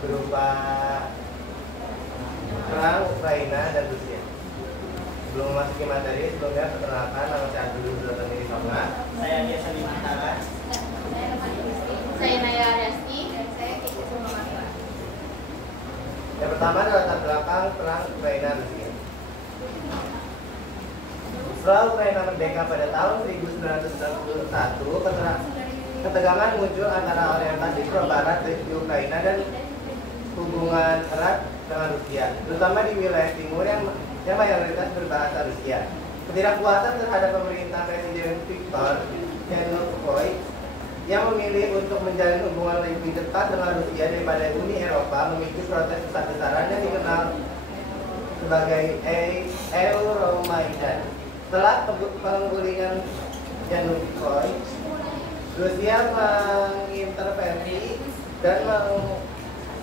berupa perang Ukraina dan Rusia. Sebelum memasuki materi, sebelumnya perkenalkan nama saya dulu dari Songa. Saya biasa di Mantara. Saya Naya Resti dan saya Kiki Sumamara. Yang pertama adalah latar belakang perang Ukraina Rusia. Setelah Ukraina merdeka pada tahun 1991, ketegangan muncul antara orientasi pro-barat di Ukraina dan hubungan erat dengan Rusia, terutama di wilayah timur yang mayoritas berbahasa Rusia. Ketidakpuasan terhadap pemerintah Presiden Viktor Yanukovych yang memilih untuk menjalin hubungan lebih dekat dengan Rusia daripada Uni Eropa memicu protes besar-besaran yang dikenal sebagai Euromaidan. Setelah penggulingan Yanukovych, Rusia mengintervensi dan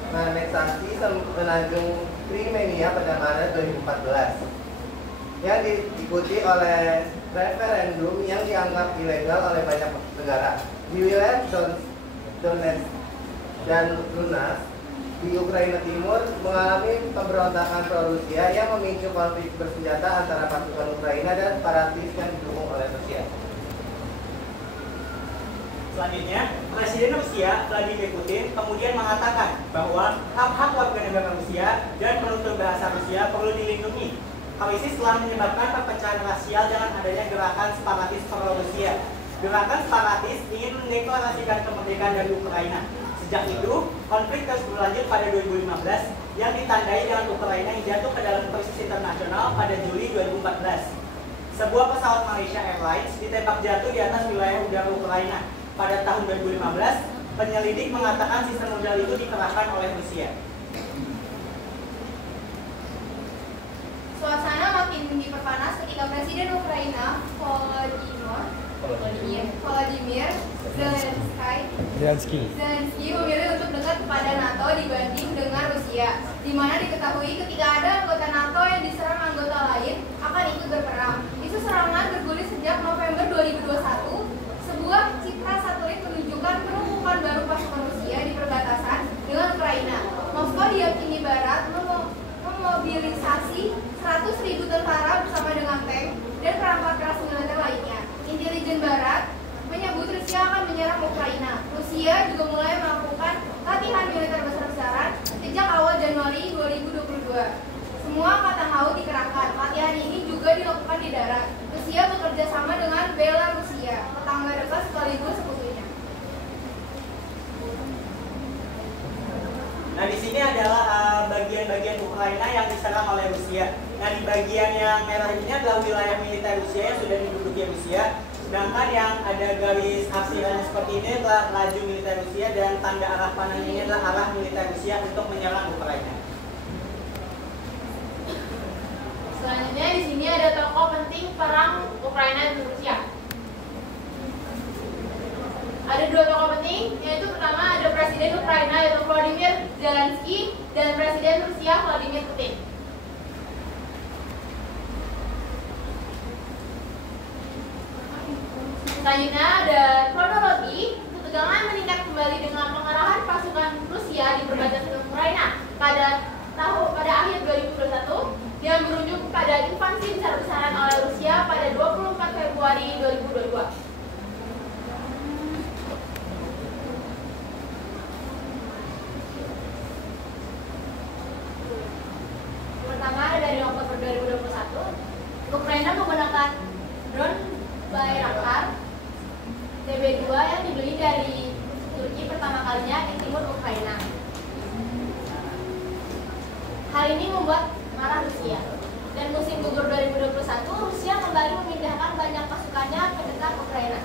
menganeksasi semenanjung Crimea pada Maret 2014 yang diikuti oleh referendum yang dianggap ilegal oleh banyak negara. Di wilayah Donetsk dan Luhansk di Ukraina Timur mengalami pemberontakan pro-Rusia yang memicu konflik bersenjata antara pasukan Ukraina dan separatis yang didukung oleh Rusia. Selanjutnya, Presiden Rusia Vladimir Putin kemudian mengatakan bahwa hak-hak warga negara Rusia dan penutur bahasa Rusia perlu dilindungi. Hal ini telah menyebabkan perpecahan rasial dengan adanya gerakan separatis pro-Rusia. Gerakan separatis ingin mendeklarasikan kemerdekaan dari Ukraina. Sejak itu, konflik terus berlanjut pada 2015 yang ditandai dengan Ukraina yang jatuh ke dalam krisis internasional pada Juli 2014. Sebuah pesawat Malaysia Airlines ditembak jatuh di atas wilayah udara Ukraina. Pada tahun 2015, penyelidik mengatakan sistem rudal itu dikerahkan oleh Rusia. Suasana makin diperpanas ketika Presiden Ukraina Volodymyr Zelensky memilih untuk dekat kepada NATO dibanding dengan Rusia, di mana diketahui ketika ada anggota NATO yang diserang anggota lain akan ikut berperang. Isu serangan bergulir sejak November 2021. Sebuah citra satelit menunjukkan penumpukan baru pasukan Rusia di perbatasan dengan Ukraina. Moskow diyakini Barat memobilisasi 100.000 tentara bersama dengan tank dan perangkat keras militer lainnya. Intelijen Barat menyebut Rusia akan menyerang Ukraina. Rusia juga mulai melakukan latihan militer besar-besaran sejak awal Januari 2022. Semua angkatan laut dikerahkan. Latihan ini juga dilakukan di darat. Rusia bekerja sama dengan Belarusia, tetangga dekat sekaligus sekutunya. Nah, di sini adalah bagian-bagian Ukraina yang diserang oleh Rusia. Nah, di bagian yang merah ini adalah wilayah militer Rusia yang sudah diduduki Rusia. Sedangkan yang ada garis arsiran seperti ini adalah laju militer Rusia dan tanda arah panah ini adalah arah militer Rusia untuk menyerang Ukraina. Selanjutnya di sini ada tokoh penting perang Ukraina dan Rusia. Ada dua tokoh penting, yaitu pertama ada Presiden Ukraina yaitu Volodymyr Zelensky dan Presiden Rusia Vladimir Putin. Selanjutnya ada kronologi. Ketegangan meningkat kembali dengan pengerahan pasukan Rusia di perbatasan Ukraina pada akhir 2021 yang berujung pada invasi besar-besaran oleh Rusia pada 24 Februari 2022. Pertama ada dari Oktober 2021, Ukraina menggunakan drone Bayraktar TB2 yang dibeli dari Turki pertama kalinya di timur Ukraina. Hal ini membuat marah Rusia. Dan musim gugur 2021, Rusia kembali memindahkan banyak pasukannya ke dekat Ukraina.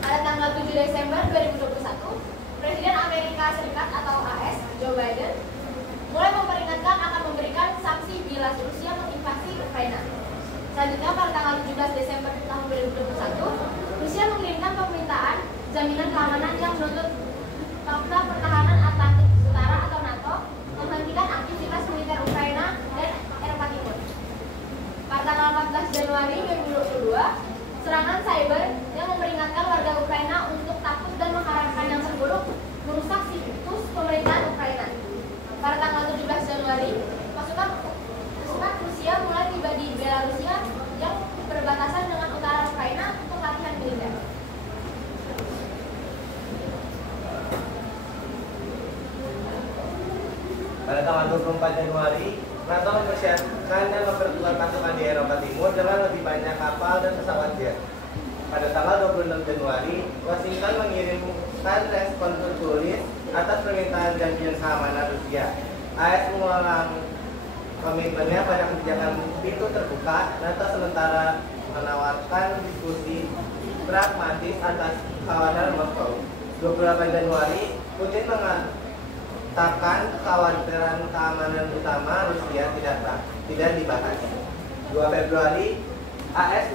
Pada tanggal 7 Desember 2021, Presiden Amerika Serikat atau AS, Joe Biden, mulai memperingatkan akan memberikan sanksi bila Rusia menginvasi Ukraina. Selanjutnya pada tanggal 17 Desember tahun 2021, Rusia mengirimkan permintaan jaminan keamanan yang menuntut Fakta Pertahanan Atlantik Utara atau NATO menghentikan aktivitas militer Ukraina dan Eropa Timur. Pada tanggal 14 Januari 2022, serangan cyber yang memperingatkan warga Ukraina untuk takut dan mengharapkan yang terburuk merusak situs pemerintahan Ukraina. Januari, pasukan Rusia mulai tiba di Belarusia yang berbatasan dengan utara Ukraina untuk latihan militer. Pada tanggal 24 Januari, NATO mempersiapkan dan memperkuat pasukan di Eropa Timur dengan lebih banyak kapal dan pesawat jet. Pada tanggal 26 Januari, Washington mengirimkan respon tertulis atas permintaan janjian keamanan Rusia. AS mengulang komitmennya pada kebijakan pintu terbuka. NATO sementara menawarkan diskusi pragmatis atas kawasan Moskow. 28 Januari, Putin mengatakan kekhawatiran keamanan utama Rusia tidak dibahas. 2 Februari, AS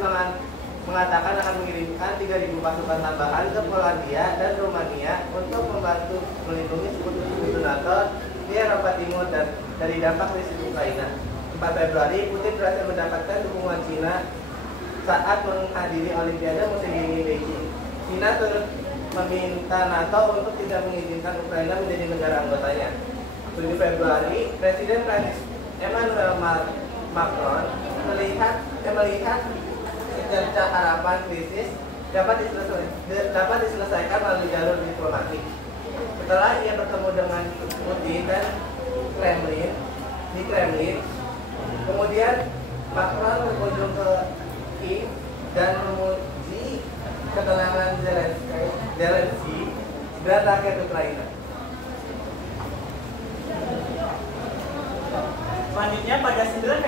mengatakan akan mengirimkan 3.000 pasukan tambahan ke Polandia dan Rumania untuk membantu melindungi sekutu-sekutu NATO di Eropa Timur dan dari dampak krisis Ukraina. 4 Februari, Putin berhasil mendapatkan dukungan Cina saat menghadiri Olimpiade musim dingin Beijing. Cina turut meminta NATO untuk tidak mengizinkan Ukraina menjadi negara anggotanya. 7 Februari, Presiden Prancis Emmanuel Macron melihat secerca harapan krisis dapat diselesaikan melalui jalur diplomatik. Setelah ia bertemu dengan Putin dan Kremlin, kemudian Macron berkunjung ke Kiev dan memuji ketenangan Zelensky dan rakyat Ukraina. Selanjutnya pada 9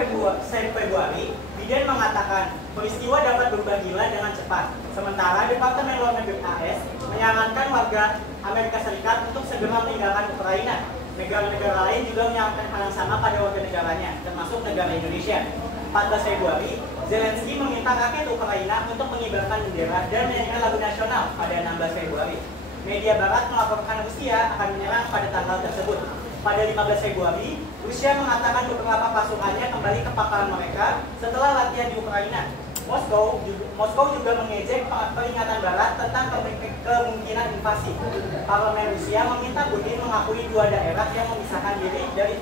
Februari, Biden mengatakan peristiwa dapat berubah gila dengan cepat. Sementara Departemen Luar Negeri AS menyarankan warga Amerika Serikat untuk segera meninggalkan Ukraina. Negara-negara lain juga menyarankan hal yang sama pada warga negaranya, termasuk negara Indonesia. 14 Februari, Zelensky meminta rakyat Ukraina untuk mengibarkan bendera dan menyanyikan lagu nasional pada 16 Februari. Media Barat melaporkan Rusia akan menyerang pada tanggal tersebut. Pada 15 Februari, Rusia mengatakan beberapa pasukannya kembali ke pangkalan mereka setelah latihan di Ukraina. Moskow juga mengejek peringatan Barat tentang kemungkinan invasi. Parlemen Rusia meminta Putin mengakui 2 daerah yang memisahkan diri dari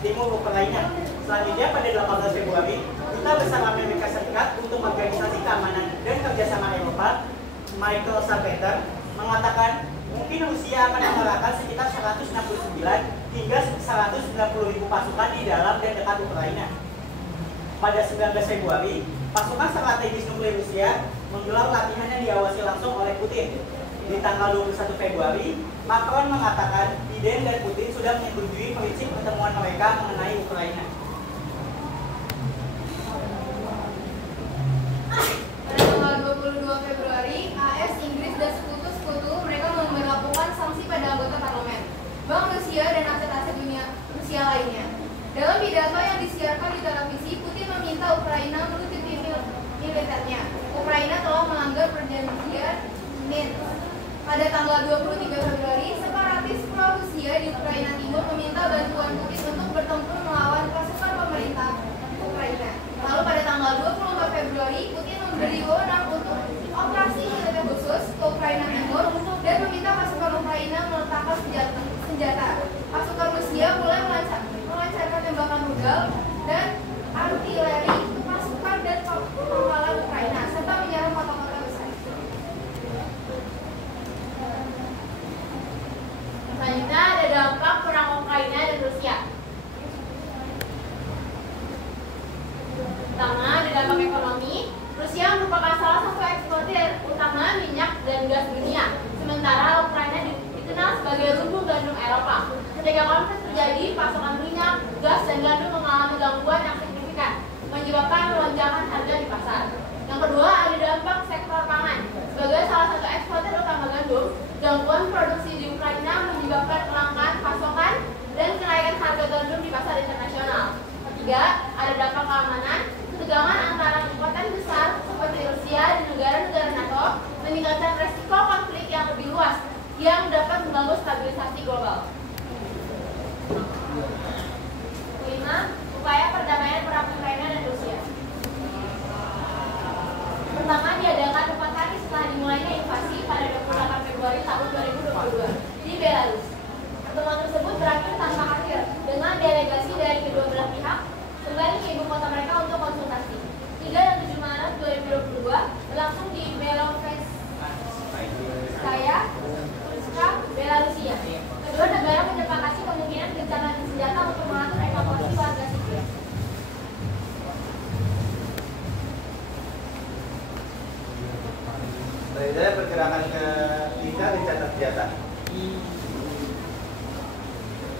timur Ukraina. Selanjutnya pada 18 Februari, Duta Besar Amerika Serikat untuk Organisasi Keamanan dan Kerjasama Eropa, Michael Salpeter, mengatakan mungkin Rusia akan mengerahkan sekitar 169 hingga 190.000 pasukan di dalam dan dekat Ukraina. Pada 19 Februari, pasukan strategis nuklir Rusia menggelar latihan yang diawasi langsung oleh Putin. Di tanggal 21 Februari, Macron mengatakan Biden dan Putin sudah menyetujui prinsip pertemuan mereka mengenai Ukraina. Pada tanggal 22 Februari, AS, Inggris, dan sekutu-sekutu mereka memberlakukan sanksi pada anggota parlemen, Bank Rusia, dan aset-aset dunia Rusia lainnya. Dalam pidato yang disiarkan di televisi, Putin meminta Ukraina menutupi militernya. Ukraina telah melanggar perjanjian Minsk. Pada tanggal 23 Februari, separatis pro-Rusia di Ukraina Timur meminta bantuan Putin untuk bertempur melawan pasukan pemerintah Ukraina. Lalu pada tanggal 24 Februari, Putin memberi wewenang untuk operasi militer khusus ke Ukraina Timur dan meminta pasukan Ukraina meletakkan senjata. Pasukan Rusia mulai melancarkan tembakan rudal dan artileri ke pasukan dan pangkalan Ukraina serta menyerang kota-kota besar. Selanjutnya ada dampak perang Ukraina dan Rusia. Pertama, ada dampak ekonomi. Rusia merupakan salah satu eksportir utama minyak dan gas dunia, sementara Ukraina dikenal sebagai lumbung gandum Eropa. Ketika konflik terjadi, pasokan minyak, gas, dan gandum mengalami gangguan yang signifikan, menyebabkan lonjakan harga di pasar. Yang kedua, ada dampak sektor pangan. Sebagai salah satu eksportir utama gandum, gangguan produksi di Ukraina menyebabkan kelangkaan pasokan dan kenaikan harga gandum di pasar internasional. Ketiga, ada dampak keamanan. Ketegangan antara kekuatan besar seperti Rusia dan negara-negara NATO meningkatkan resiko konflik yang lebih luas yang dapat mengganggu stabilisasi global. 5. Upaya perdamaian perang Ukraina dan Rusia. Pertama, diadakan 4 hari setelah dimulainya invasi pada 28 Februari tahun 2022. gerakan ketiga gencatan senjata.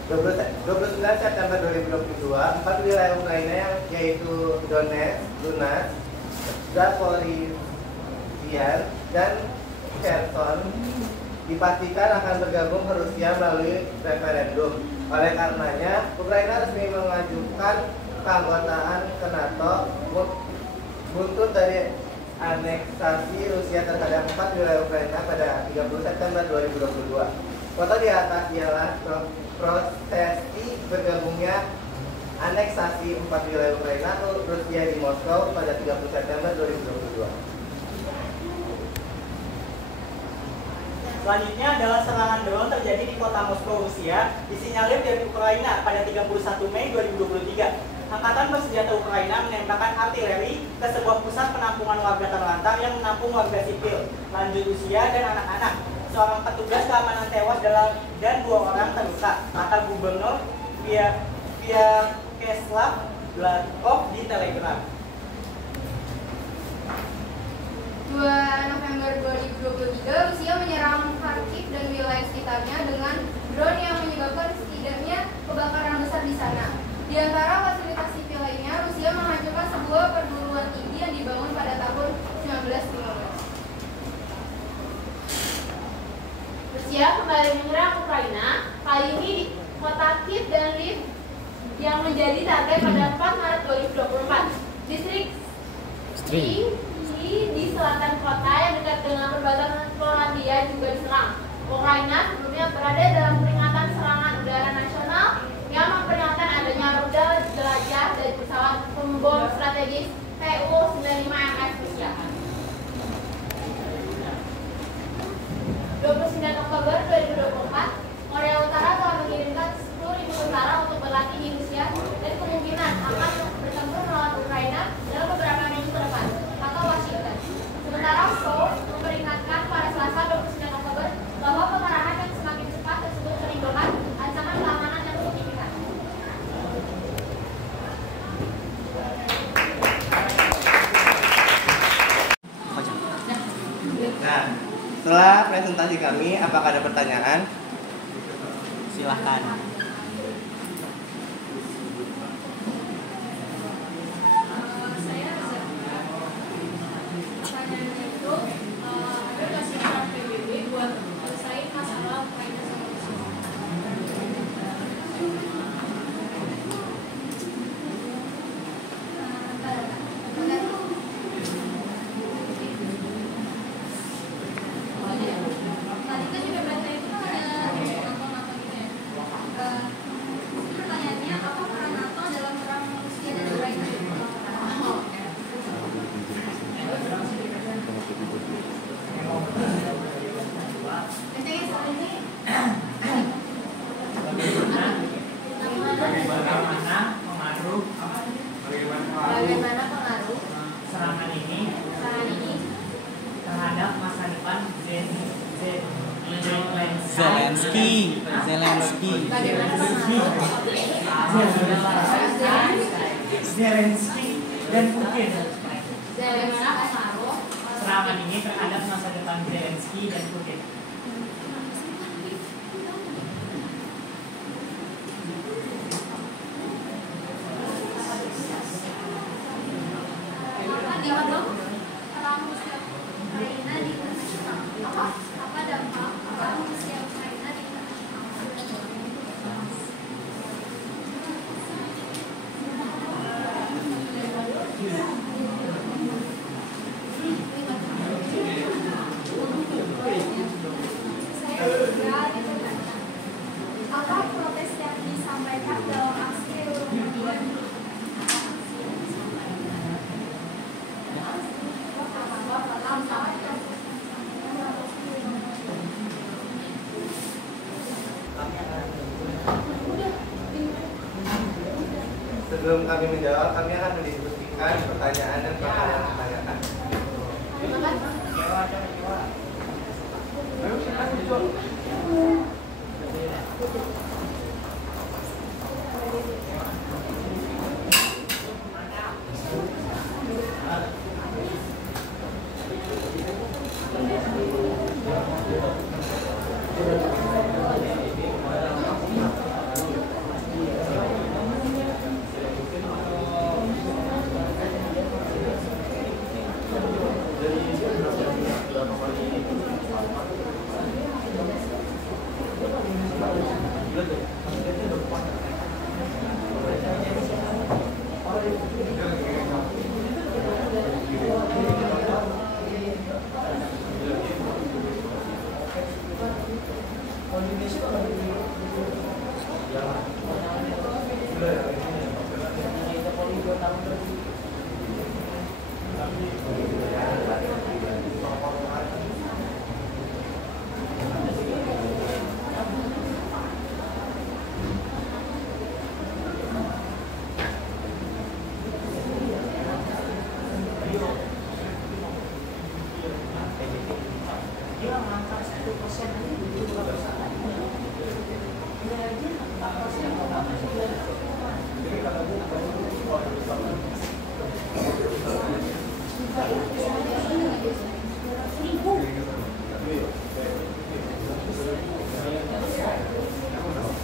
29 September 2022, 4 wilayah Ukraina yaitu Donetsk, Luhansk, Zaporizhia, dan Kherson dipastikan akan bergabung ke Rusia melalui referendum. Oleh karenanya, Ukraina resmi mengajukan keanggotaan ke NATO buntut dari aneksasi Rusia terhadap 4 wilayah Ukraina pada 30 September 2022. Foto di atas ialah prosesi bergabungnya aneksasi 4 wilayah Ukraina ke Rusia di Moskow pada 30 September 2022. Selanjutnya adalah serangan drone terjadi di kota Moskow, Rusia, disinyalir dari Ukraina pada 31 Mei 2023. Angkatan bersenjata Ukraina menembakkan artileri ke sebuah pusat penampungan warga terlantar yang menampung warga sipil, lanjut usia, dan anak-anak. Seorang petugas keamanan tewas dan 2 orang terluka, kata Gubernur Vyacheslav Gladkov di Telegram. 2 November 2023, Rusia menyerang Kharkiv dan wilayah sekitarnya dengan drone yang menyebabkan setidaknya kebakaran besar di sana. Di antara fasilitas sipil lainnya, Rusia menghancurkan sebuah perguruan tinggi yang dibangun pada tahun 1915. Rusia kembali menyerang Ukraina, kali ini di kota Kiev dan Lviv yang menjadi target pada 4 Maret 2024. Distrik di selatan kota yang dekat dengan perbatasan Polandia juga diserang. Ukraina sebelumnya berada dalam peringatan serangan udara nasional yang memperingatkan adanya rudal jelajah dari pesawat pembom strategis Tu-95MS Rusia. 29 Oktober 2024, Korea Utara telah mengirimkan 10.000 tentara untuk berlatih di Rusia dan kemungkinan akan bertempur melawan Ukraina dalam beberapa minggu ke depan, kata Washington. Sementara Seoul memperingatkan pada Selasa 29 Oktober bahwa pemerahan yang semakin cepat tersebut menimbulkan ancaman keamanan yang signifikan. Nah, setelah presentasi kami, apakah ada pertanyaan? Silahkan. Bagaimana pengaruh Serangan ini terhadap masa depan Zelensky Zelensky dan Putin. bagaimana pengaruh Serangan ini terhadap masa depan Zelensky dan Putin. Perang Rusia Ukraina di internasional. Apa dampak perang Rusia Ukraina di Apa protes yang disampaikan dalam aksi Sebelum kami menjawab, kami akan mendiskusikan pertanyaan dan pertanyaan yang ditanyakan.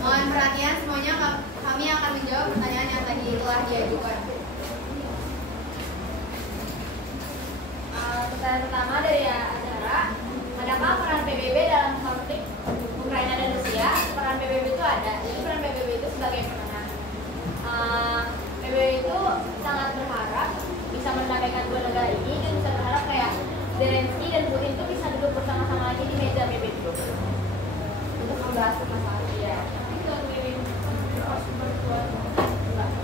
Mohon perhatian semuanya, kami akan menjawab pertanyaan yang tadi telah diajukan. Pertanyaan pertama dari acara, adakah peran PBB dalam konflik Ukraina dan Rusia? Peran PBB itu ada, jadi peran PBB itu sebagai pemenang. PBB itu sangat berharap bisa mendamaikan dua negara ini dan bisa berharap kayak Zelensky dan Putin itu bisa duduk bersama-sama lagi di meja PBB untuk membahas masalah dia.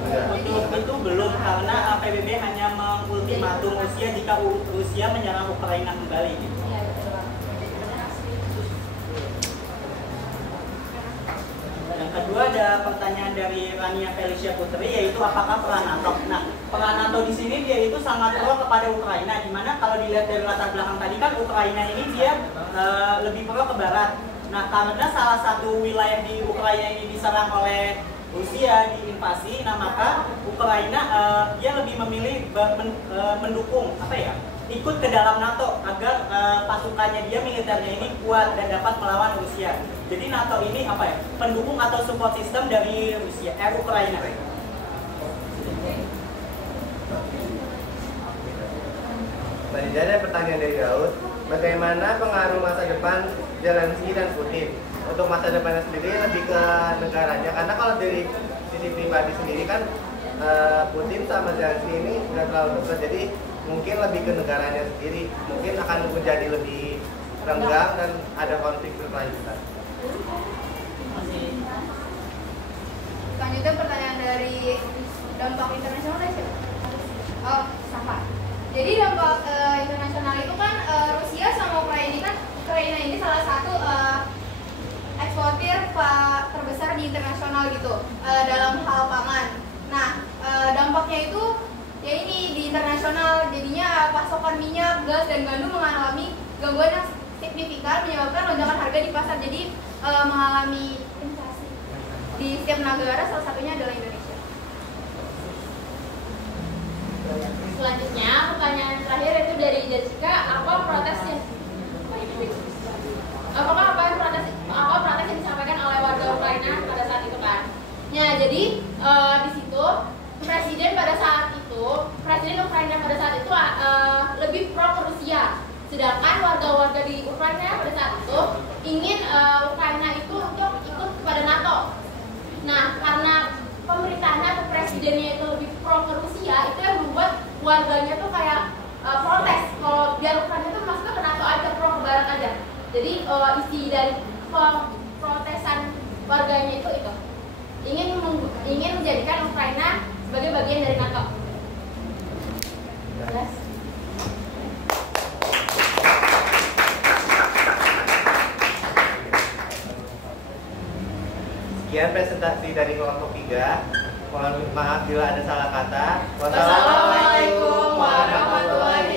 Untuk itu belum, karena PBB hanya mengultimatum Rusia jika Rusia menyerang Ukraina kembali. Iya, betul. Yang kedua ada pertanyaan dari Rania Felicia Putri, yaitu apakah peran NATO? Nah, peran NATO di sini dia itu sangat pro kepada Ukraina, dimana kalau dilihat dari latar belakang tadi kan Ukraina ini dia lebih pro ke barat. Nah, karena salah satu wilayah di Ukraina ini diserang oleh Rusia, diinvasi, nah maka Ukraina dia lebih memilih mendukung ikut ke dalam NATO agar pasukannya dia, militernya ini kuat dan dapat melawan Rusia. Jadi NATO ini pendukung atau support system dari Rusia, Ukraina. Selanjutnya ada pertanyaan dari Daud. Bagaimana pengaruh masa depan Zelensky dan Putin? Untuk masa depannya sendiri lebih ke negaranya, karena kalau dari sisi pribadi sendiri kan Putin sama Zelensky ini nggak terlalu dekat, jadi mungkin lebih ke negaranya sendiri, mungkin akan menjadi lebih renggang dan ada konflik berkelanjutan. Selanjutnya pertanyaan dari dampak internasional ya? Oh, Safa. Jadi dampak internasional itu kan Rusia sama Ukraina ini salah satu eksportir terbesar di internasional gitu dalam hal pangan. Nah, dampaknya itu ya ini di internasional, jadinya pasokan minyak, gas, dan gandum mengalami gangguan yang signifikan menyebabkan lonjakan harga di pasar. Jadi mengalami inflasi di setiap negara, salah satunya adalah Indonesia. Selanjutnya, pertanyaan terakhir itu dari Jessica, apa protesnya? Apa protes yang disampaikan oleh warga Ukraina pada saat itu kan? Ya, jadi di situ presiden Ukraina pada saat itu lebih pro ke Rusia, sedangkan warga-warga di Ukraina pada saat itu ingin Ukraina itu untuk ikut kepada NATO. Nah, karena pemerintahnya atau presidennya itu lebih pro ke Rusia, itu yang membuat warganya tuh kayak protes kalau biar Ukraina itu masuk ke NATO aja, pro ke barat aja. Jadi isi dari protesan warganya itu ingin menjadikan Ukraina sebagai bagian dari NATO. Yes. Sekian presentasi dari kelompok 3. Mohon maaf bila ada salah kata. Wassalamualaikum warahmatullahi